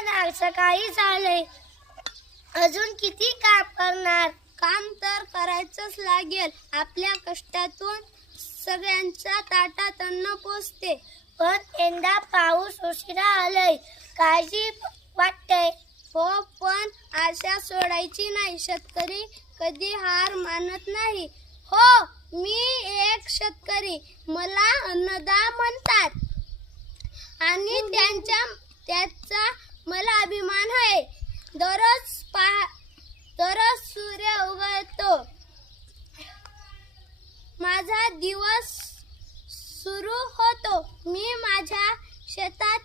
जाणार, सकाळी झाले, अजून किती काम करणार? काम तर करायचंच लागेल. आपल्या कष्टातून सगळ्यांच्या ताटात अन्न पोचते. पण यंदा पाऊस उशिरा आलाय, काळजी वाटते. हो, पण आशा सोडायची नाही. शेतकरी कधी हार मानत नाही. हो, मी एक शेतकरी. मला अन्नदाता म्हणतात आणि त्याचा मला अभिमान आहे. दररोज सूर्य उगवतो, माझा दिवस सुरू होतो. मी माझ्या शेतात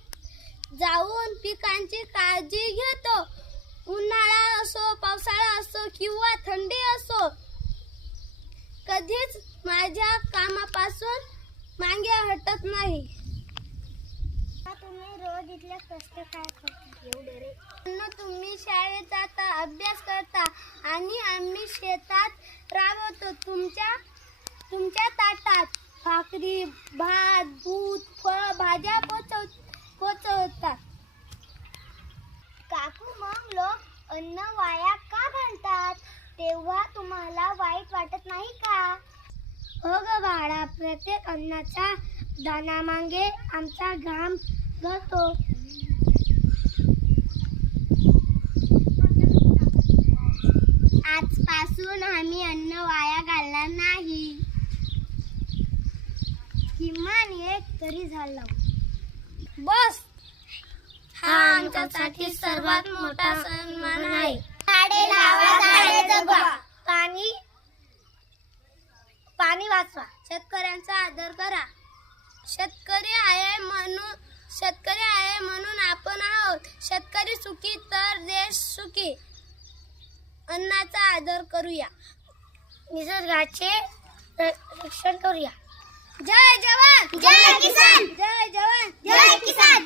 जाऊन पिकांची काळजी घेतो. उन्हाळा असो, पावसाळा असो किंवा थंडी असो, कधीच माझ्या कामापासून मागे हटत नाही. तुम्ही रोज इथल्या कष्ट काय करता? तुम्ही शाळेत जाता, अभ्यास करता आणि आम्ही शेतात राबवतो. तुमच्या ताटात भाकरी, भात, दूध, फळ, भाज्या पोचवतात. काकू, मग लोक अन्न वाया का घालतात? तेव्हा तुम्हाला वाईट वाटत नाही का? हो ग बाळा, प्रत्येक अन्नाच्या दाण्यामागे आमचा घाम गळतो. आजपासून आम्ही अन्न वाया घालणार नाही. किमान एक तरी झालं. बस, हा आमच्यासाठी सर्वात मोठा सन्मान आहे. झाडे लावा, झाडे जगवा. पाणी वाचवा. शेतकऱ्यांचा आदर करा. शेतकरी आहे म्हणून आपण आहोत. शेतकरी सुखी तर देश सुखी. अन्नाचा आदर करूया, निसर्गाचे रक्षण करूया. जय जवान, जय किसान. जय जवान, जय किसान.